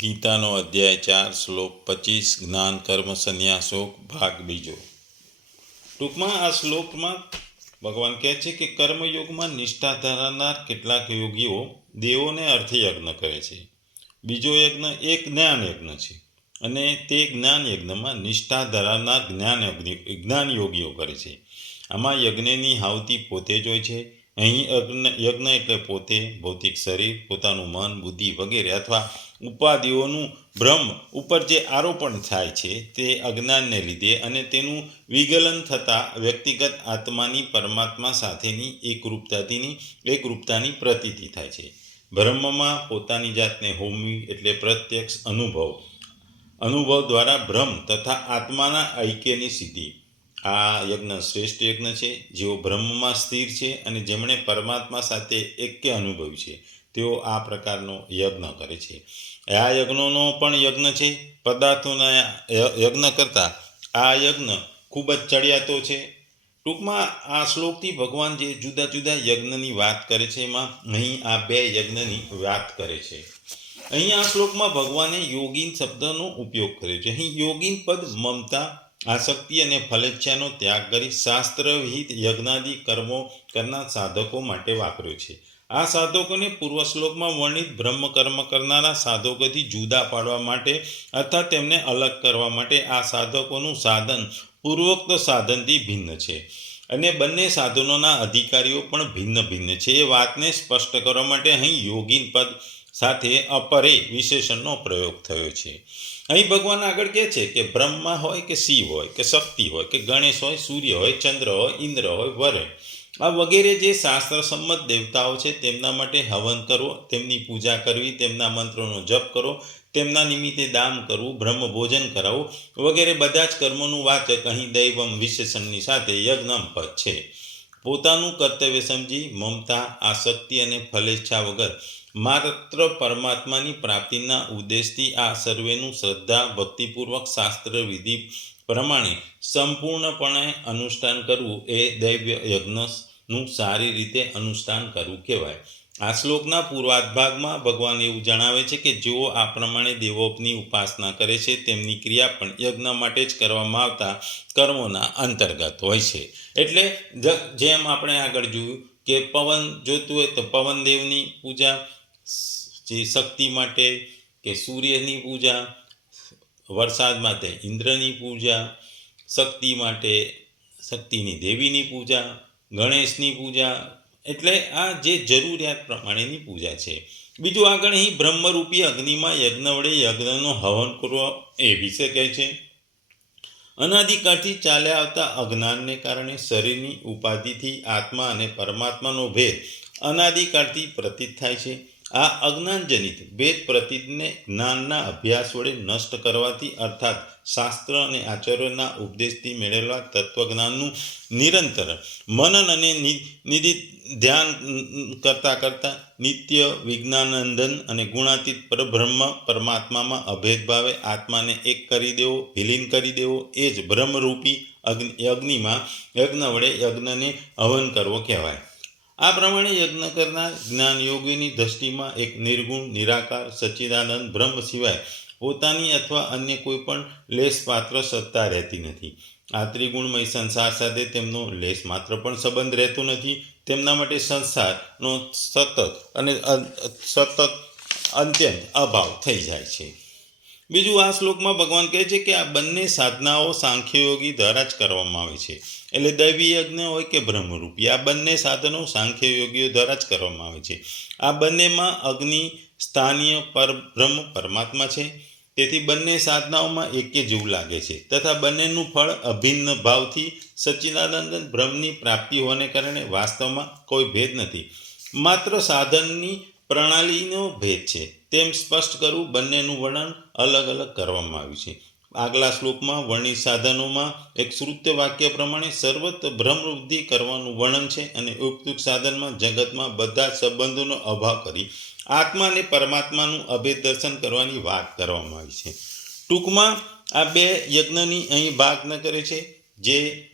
ગીતાનો અધ્યાય ચાર, શ્લોક પચીસ, જ્ઞાન, કર્મ, સંન્યાસોક, ભાગ બીજો. ટૂંકમાં આ શ્લોકમાં ભગવાન કહે છે કે કર્મયોગમાં નિષ્ઠા ધરાવનાર કેટલાક યોગીઓ દેવોને અર્થે યજ્ઞ કરે છે. બીજો યજ્ઞ એક જ્ઞાન યજ્ઞ છે અને તે જ્ઞાન યજ્ઞમાં નિષ્ઠા ધરાવનાર જ્ઞાન જ્ઞાન યોગીઓ કરે છે. આમાં યજ્ઞની હાવતી પોતે જ હોય છે. અહીં યજ્ઞ યજ્ઞ એટલે પોતે ભૌતિક શરીર, પોતાનું મન, બુદ્ધિ વગેરે અથવા ઉપાધિઓનું ભ્રમ ઉપર જે આરોપણ થાય છે તે અજ્ઞાનને લીધે અને તેનું વિગલન થતાં વ્યક્તિગત આત્માની પરમાત્મા સાથેની એકરૂપતાની એકરૂપતાની પ્રતીતિ થાય છે. બ્રહ્મમાં પોતાની જાતને હોમવી એટલે પ્રત્યક્ષ અનુભવ. અનુભવ દ્વારા ભ્રમ તથા આત્માના ઐક્યની સિદ્ધિ. આ યજ્ઞ શ્રેષ્ઠ યજ્ઞ છે. જેઓ બ્રહ્મમાં સ્થિર છે અને જેમણે પરમાત્મા સાથે એક્ય અનુભવ્યું છે. તેઓ આ પ્રકારનો યજ્ઞ કરે છે. આ યજ્ઞોનો પણ યજ્ઞ છે. પદાર્થોના યજ્ઞ કરતાં આ યજ્ઞ ખૂબ જ ચડિયાતો છે. ટૂંકમાં આ શ્લોકથી ભગવાન જે જુદા જુદા યજ્ઞની વાત કરે છે એમાં અહીં આ બે યજ્ઞની વાત કરે છે. અહીં આ શ્લોકમાં ભગવાને યોગીન શબ્દનો ઉપયોગ કર્યો છે. અહીં યોગીન પદ મમતા, આસક્તિ અને ફલેચ્છાનો ત્યાગ કરી શાસ્ત્રવિહિત યજ્ઞાદિ કર્મો કરનાર સાધકો માટે વાપર્યો છે. આ સાધકોને પૂર્વ શ્લોકમાં વર્ણિત બ્રહ્મ કર્મ કરનારા સાધકોથી જુદા પાડવા માટે અર્થાત તેમને અલગ કરવા માટે આ સાધકોનું સાધન પૂર્વોક્ત સાધનથી ભિન્ન છે. અને બંને સાધનોના અધિકારીઓ પણ ભિન્ન ભિન્ન છે. એ વાતને સ્પષ્ટ કરવા માટે અહીં યોગીન પદ સાથે અપરે વિશેષણનો પ્રયોગ થયો છે. અહીં ભગવાન આગળ કહે છે કે બ્રહ્મા હોય કે શિવ હોય, કે શક્તિ હોય, કે ગણેશ હોય, સૂર્ય હોય, ચંદ્ર હોય, ઇન્દ્ર હોય, વરે. આ વગેરે જે શાસ્ત્ર સંમત દેવતાઓ છે, તેમના માટે હવન કરવો તેમની પૂજા કરવી, તેમના મંત્રોનો જપ કરો, તેમના નિમિત્તે દાન કરવું, બ્રહ્મ ભોજન કરાવવું વગેરે બધા જ કર્મોનું વાચક અહીં દૈવમ વિશેષણની સાથે યજ્ઞમ પદ છે. પોતાનું કર્તવ્ય સમજી, મમતા, આસક્તિ અને ફલેચ્છા વગર માત્ર પરમાત્માની પ્રાપ્તિના ઉદ્દેશથી આ સર્વેનું શ્રદ્ધા, ભક્તિપૂર્વક શાસ્ત્ર વિધિ પ્રમાણે સંપૂર્ણપણે અનુષ્ઠાન કરવું એ દૈવ્ય યજ્ઞનું સારી રીતે અનુષ્ઠાન કરવું કહેવાય. આ શ્લોકના પૂર્વાધ ભાગમાં ભગવાન એવું જણાવે છે કે જેઓ આ પ્રમાણે દેવોપની ઉપાસના કરે છે, તેમની ક્રિયા પણ યજ્ઞ માટે જ કરવામાં આવતા કર્મોના અંતર્ગત હોય છે. એટલે જેમ આપણે આગળ જોયું કે પવન જોતું હોય તો પવન દેવની પૂજા, જે શક્તિ માટે કે સૂર્યની પૂજા, વરસાદ માટે ઇન્દ્રની પૂજા, શક્તિ માટે શક્તિની દેવીની પૂજા ગણેશની પૂજા. એટલે આ જે જરૂરિયાત પ્રમાણેની પૂજા છે. બીજું આગળ અહીં બ્રહ્મરૂપી અગ્નિમાં યજ્ઞ વડે યજ્ઞનો હવન કરવો એ વિશે કહે છે. અનાદિકાળથી ચાલ્યા આવતા અજ્ઞાનને કારણે શરીરની ઉપાધિથી આત્મા અને પરમાત્માનો ભેદ અનાદિકાળથી પ્રતીત થાય છે. આ અજ્ઞાનજનિત ભેદ પ્રતિજ્ઞને જ્ઞાનના અભ્યાસ વડે નષ્ટ કરવાથી અર્થાત શાસ્ત્ર અને આચાર્યોના ઉપદેશથી મેળવેલા તત્વજ્ઞાનનું નિરંતર મનન અને નિધિ ધ્યાન કરતાં કરતાં નિત્ય વિજ્ઞાનંદન અને ગુણાતીત પરબ્રહ્મ પરમાત્મામાં અભેદભાવે આત્માને એક કરી દેવો, વિલીન કરી દેવો, એ જ બ્રહ્મરૂપી અગ્નિ અગ્નિમાં યજ્ઞ વડે યજ્ઞને હવન કરવો કહેવાય. આ પ્રમાણે યજ્ઞ કરનાર જ્ઞાન યોગીની દ્રષ્ટિમાં એક નિર્ગુણ, નિરાકાર, સચ્ચિદાનંદ બ્રહ્મ સિવાય પોતાની અથવા અન્ય કોઈ પણ લેશપાત્ર સત્તા રહેતી નથી. આ ત્રિગુણમય સંસાર સાથે તેમનો લેશ માત્ર પણ સંબંધ રહેતો નથી. તેમના માટે સંસારનો સતત અને, સતત, અત્યંત અભાવ થઈ જાય છે. બીજું આ શ્લોકમાં ભગવાન કહે છે કે આ બંને સાધનાઓ સાંખ્યયોગી દ્વારા જ કરવામાં આવે છે. એટલે દૈવી યજ્ઞ હોય કે બ્રહ્મરૂપી, આ બંને સાધનો સાંખ્ય યોગીઓ દ્વારા જ કરવામાં આવે છે. આ બંનેમાં અગ્નિ, સ્થાનીય પર, બ્રહ્મ, પરમાત્મા છે. તેથી બંને સાધનાઓમાં એકે જેવું લાગે છે. તથા બંનેનું ફળ અભિન્ન ભાવથી સચ્ચિદાનંદન બ્રહ્મની પ્રાપ્તિ હોવાને કારણે વાસ્તવમાં કોઈ ભેદ નથી. માત્ર સાધનની પ્રણાલીનો ભેદ છે. તેમ સ્પષ્ટ કરવું બંનેનું વર્ણન અલગ અલગ કરવામાં આવ્યું છે. આગલા શ્લોકમાં વર્ણિત સાધનોમાં એક શ્રુત્ય વાક્ય પ્રમાણે સર્વત્ર ભ્રમવૃદ્ધિ કરવાનું વર્ણન છે અને ઉપયુક્ત સાધનમાં જગતમાં બધા સંબંધોનો અભાવ કરી આત્મા અને પરમાત્માનું અભેદ દર્શન કરવાની વાત કરવામાં આવી છે. ટૂંકમાં આ બે યજ્ઞની અહીં ભાગ ન કરે છે. જે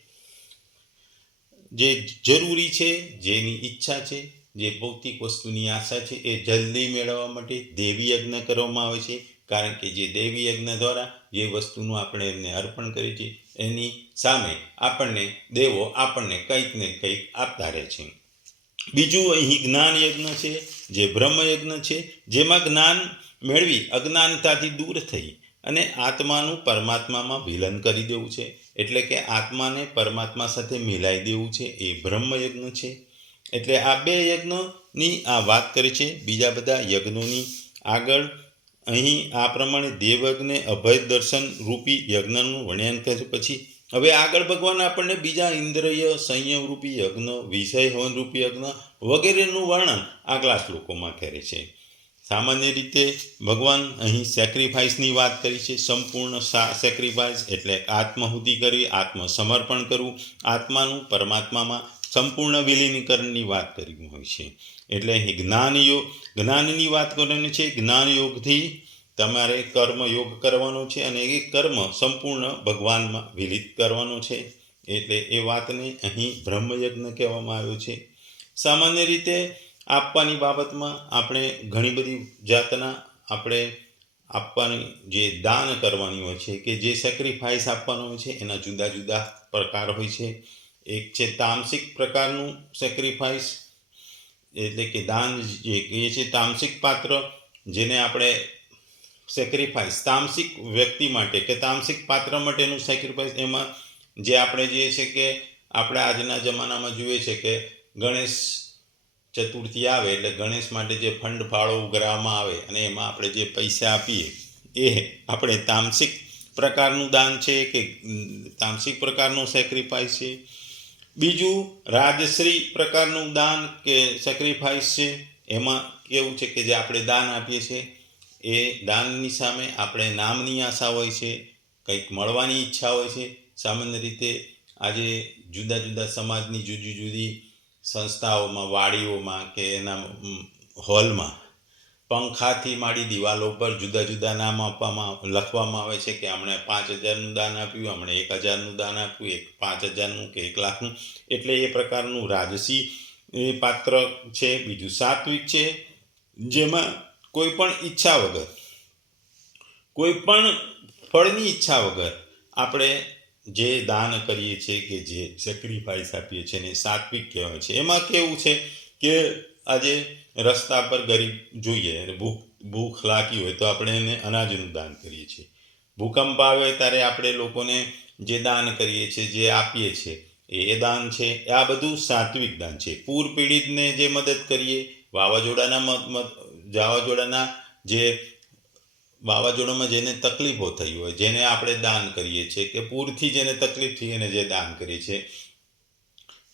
જે જરૂરી છે, જેની ઈચ્છા છે, જે ભૌતિક વસ્તુની આશા છે, એ જલ્દી મેળવવા માટે દેવી યજ્ઞ કરવામાં આવે છે. કારણ કે જે દેવી યજ્ઞ દ્વારા જે વસ્તુનું આપણે એમને અર્પણ કરીએ છીએ એની સામે આપણને દેવો આપણને કંઈક ને કંઈક આપતા રહે છે. બીજું અહીં જ્ઞાન યજ્ઞ છે, જે બ્રહ્મ યજ્ઞ છે, જેમાં જ્ઞાન મેળવી અજ્ઞાનતાથી દૂર થઈ અને આત્માનું પરમાત્મામાં વિલન કરી દેવું છે. એટલે કે આત્માને પરમાત્મા સાથે મિલાઈ દેવું છે, એ બ્રહ્મયજ્ઞ છે. એટલે આ બે યજ્ઞની આ વાત કરી છે. બીજા બધા યજ્ઞોની આગળ અહીં આ પ્રમાણે દેવયજ્ઞ અભય દર્શન રૂપી યજ્ઞનું વર્ણન છે. પછી હવે આગળ ભગવાન આપણને બીજા ઇન્દ્રિય સંયમ રૂપી યજ્ઞ, વિષય હવન રૂપી યજ્ઞ વગેરેનું વર્ણન આગલા શ્લોકોમાં કરે છે. સામાન્ય રીતે ભગવાન અહીં સેક્રિફાઈસની વાત કરી છે. સંપૂર્ણ સેક્રિફાઈસ એટલે આત્મહુતિ કરવી, આત્મસમર્પણ કરવું, આત્માનું પરમાત્મામાં સંપૂર્ણ વિલીનીકરણની વાત કરી હોય છે. એટલે જ્ઞાન યોગ જ્ઞાનની વાત કરવાની છે જ્ઞાન યોગથી તમારે કર્મ યોગ કરવાનો છે અને એ કર્મ સંપૂર્ણ ભગવાનમાં વિલિત કરવાનો છે. એટલે એ વાતને અહીં બ્રહ્મયજ્ઞ કહેવામાં આવ્યો છે. સામાન્ય રીતે આપવાની બાબતમાં આપણે ઘણી બધી જાતના આપણે આપવાની જે દાન કરવાની હોય છે કે જે સેક્રિફાઈસ આપવાનો હોય છે, એના જુદા જુદા પ્રકાર હોય છે. એક છે તામસિક પ્રકારનું સેક્રિફાઈસ એટલે કે દાન જે કહીએ છીએ તામસિક પાત્ર, જેને આપણે સેક્રિફાઈસ તામસિક વ્યક્તિ માટે કે તામસિક પાત્ર માટેનું સેક્રિફાઈસ એમાં જે આપણે જે છે કે આપણે આજના જમાનામાં જોઈએ છે કે ગણેશ ચતુર્થી આવે એટલે ગણેશ માટે જે ફંડ, ફાળો ઉઘરાવવામાં આવે અને એમાં આપણે જે પૈસા આપીએ, એ આપણે તામસિક પ્રકારનું દાન છે કે તામસિક પ્રકારનું સેક્રિફાઈસ છે. બીજું રાજશ્રી પ્રકારનું દાન કે સેક્રિફાઈસ છે, એમાં કેવું છે કે જે આપણે દાન આપીએ છીએ, એ દાનની સામે આપણે નામની આશા હોય છે, કંઈક મળવાની ઈચ્છા હોય છે. સામાન્ય રીતે આજે જુદા જુદા સમાજની જુદી જુદી સંસ્થાઓમાં, વાડીઓમાં કે એના હોલમાં પંખાથી માંડી દિવાલો પર જુદા જુદા નામ આપવામાં લખવામાં આવે છે કે હમણે પાંચ હજારનું દાન આપ્યું હમણે એક હજારનું દાન આપ્યું, એક પાંચ હજારનું કે એક લાખનું. એટલે એ પ્રકારનું રાજસી પાત્ર છે. બીજું સાત્વિક છે. જેમાં કોઈ પણ ઈચ્છા વગર, કોઈ પણ ફળની ઈચ્છા વગર આપણે જે દાન કરીએ છીએ કે જે સેક્રિફાઈસ આપીએ છીએ એને સાત્વિક કહેવાય છે. એમાં કેવું છે કે આજે રસ્તા પર ગરીબ જોઈએ ભૂખ ભૂખ લાગી હોય તો આપણે એને અનાજનું દાન કરીએ છીએ. ભૂકંપ આવે ત્યારે આપણે લોકોને જે દાન કરીએ છીએ, જે આપીએ છીએ, એ દાન છે. આ બધું સાત્વિક દાન છે. પૂર પીડિતને જે મદદ કરીએ, વાવાઝોડાના વાવાઝોડાના જે, વાવાઝોડામાં જેને તકલીફો થઈ હોય, જેને આપણે દાન કરીએ છીએ કે પૂરથી જેને તકલીફ થઈ એને જે દાન કરીએ છીએ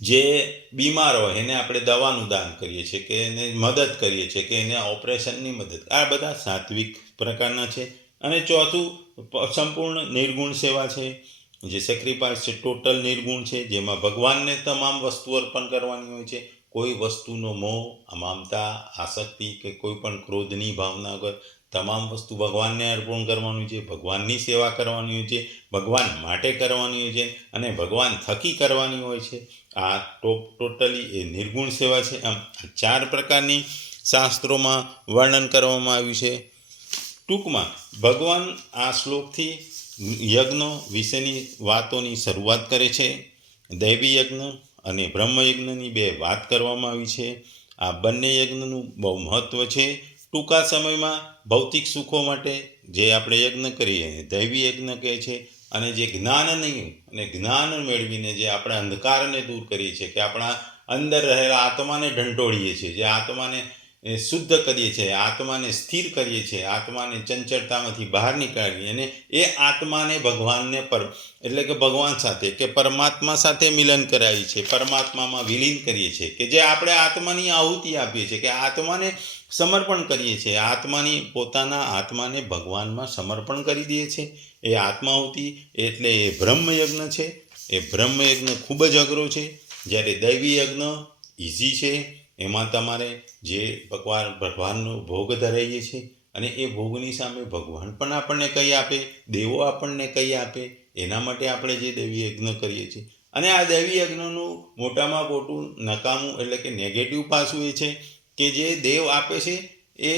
જે બીમાર હોય એને આપણે દવાનું દાન કરીએ છીએ કે એને મદદ કરીએ છીએ કે એને ઓપરેશનની મદદ. આ બધા સાત્વિક પ્રકારના છે. અને ચોથું સંપૂર્ણ નિર્ગુણ સેવા છે. જે સેક્રિફાઈસ છે, ટોટલ નિર્ગુણ છે, જેમાં ભગવાનને તમામ વસ્તુ અર્પણ કરવાની હોય છે. કોઈ વસ્તુનો મોહ, અમામતા, આસક્તિ કે કોઈ પણ ક્રોધની ભાવના વગર તમામ વસ્તુ ભગવાનને અર્પણ કરવાનું છે, ભગવાનની સેવા કરવાની હોય છે, ભગવાન માટે કરવાની હોય છે અને ભગવાન થકી કરવાની હોય છે. આ ટોપ ટોટલી એ નિર્ગુણ સેવા છે. આમ ચાર પ્રકારની શાસ્ત્રોમાં વર્ણન કરવામાં આવ્યું છે. ટૂંકમાં ભગવાન આ શ્લોકથી યજ્ઞો વિશેની વાતોની શરૂઆત કરે છે. દૈવી યજ્ઞ અને બ્રહ્મયજ્ઞની બે વાત કરવામાં આવી છે. આ બંને યજ્ઞનું બહુ મહત્ત્વ છે. ટૂંકા સમયમાં ભૌતિક સુખો માટે જે આપણે યજ્ઞ કરીએ, દૈવી યજ્ઞ કહે છે, અને જે જ્ઞાન નહીં અને જ્ઞાન મેળવીને જે આપણે અંધકારને દૂર કરીએ છીએ, કે આપણા અંદર રહેલા આત્માને ઢંઢોળીએ છીએ, જે આત્માને શુદ્ધ કરીએ છીએ, આત્માને સ્થિર કરીએ છીએ, આત્માને ચંચળતામાંથી બહાર નીકાળીએ અને એ આત્માને ભગવાનને પર, એટલે કે ભગવાન સાથે, કે પરમાત્મા સાથે મિલન કરાવીએ છીએ, પરમાત્મામાં વિલીન કરીએ છીએ, કે જે આપણે આત્માની આહુતિ આપીએ છીએ, કે આત્માને સમર્પણ કરીએ છીએ, આત્માની પોતાના આત્માને ભગવાનમાં સમર્પણ કરી દઈએ છીએ. એ આત્માહુતિ એટલે એ બ્રહ્મયજ્ઞ છે. એ બ્રહ્મયજ્ઞ ખૂબ જ અઘરો છે. જ્યારે દૈવી યજ્ઞ ઇઝી છે. એમાં તમારે જે ભગવાન, ભગવાનનો ભોગ ધરાવીએ છીએ અને એ ભોગની સામે ભગવાન પણ આપણને કંઈ આપે, દેવો આપણને કંઈ આપે, એના માટે આપણે જે દેવી યજ્ઞ કરીએ છીએ. અને આ દેવી યજ્ઞનું મોટામાં મોટું નકામું એટલે કે નેગેટિવ પાસું એ છે કે જે દેવ આપે છે, એ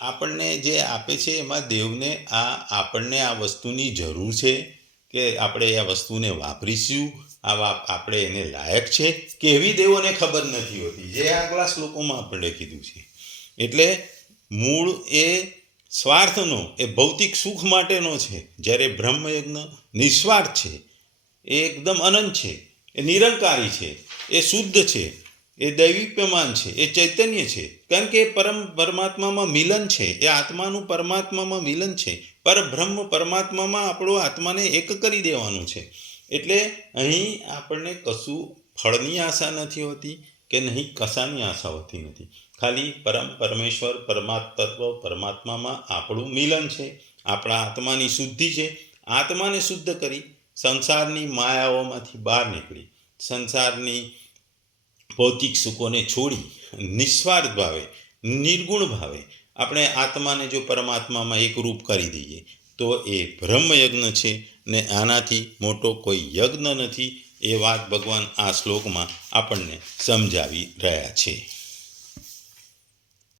આપણને જે આપે છે એમાં દેવને આ આપણને આ વસ્તુની જરૂર છે કે આપણે આ વસ્તુને વાપરીશું આ વાપ- આપણે એને લાયક છે કે એવી દેવોને ખબર નથી હોતી. જે આગલા શ્લોકોમાં આપણે કીધું છે. એટલે મૂળ એ સ્વાર્થનો, એ ભૌતિક સુખ માટેનો છે. જ્યારે બ્રહ્મયજ્ઞ નિસ્વાર્થ છે, એ એકદમ અનંત છે, એ નિરંકારી છે, એ શુદ્ધ છે, એ દૈવિપ્યમાન છે, એ ચૈતન્ય છે. કારણ કે એ પરમ પરમાત્મામાં મિલન છે, એ આત્માનું પરમાત્મામાં મિલન છે. પર બ્રહ્મ પરમાત્મામાં આપણો આત્માને એક કરી દેવાનું છે. એટલે અહીં આપણને કશું ફળની આશા નથી હોતી કે નહીં કશાની આશા હોતી નથી. ખાલી પરમ પરમેશ્વર પરમાત્મ પરમાત્મામાં આપણું મિલન છે, આપણા આત્માની શુદ્ધિ છે. આત્માને શુદ્ધ કરી સંસારની માયાઓમાંથી બહાર નીકળી, સંસારની ભૌતિક સુખોને છોડી નિસ્વાર્થ ભાવે, નિર્ગુણ ભાવે આપણે આત્માને જો પરમાત્મામાં એકરૂપ કરી દઈએ તો એ બ્રહ્મયજ્ઞ છે ને આનાથી મોટો કોઈ યજ્ઞ નથી એ વાત ભગવાન આ શ્લોકમાં આપણને સમજાવી રહ્યા છે.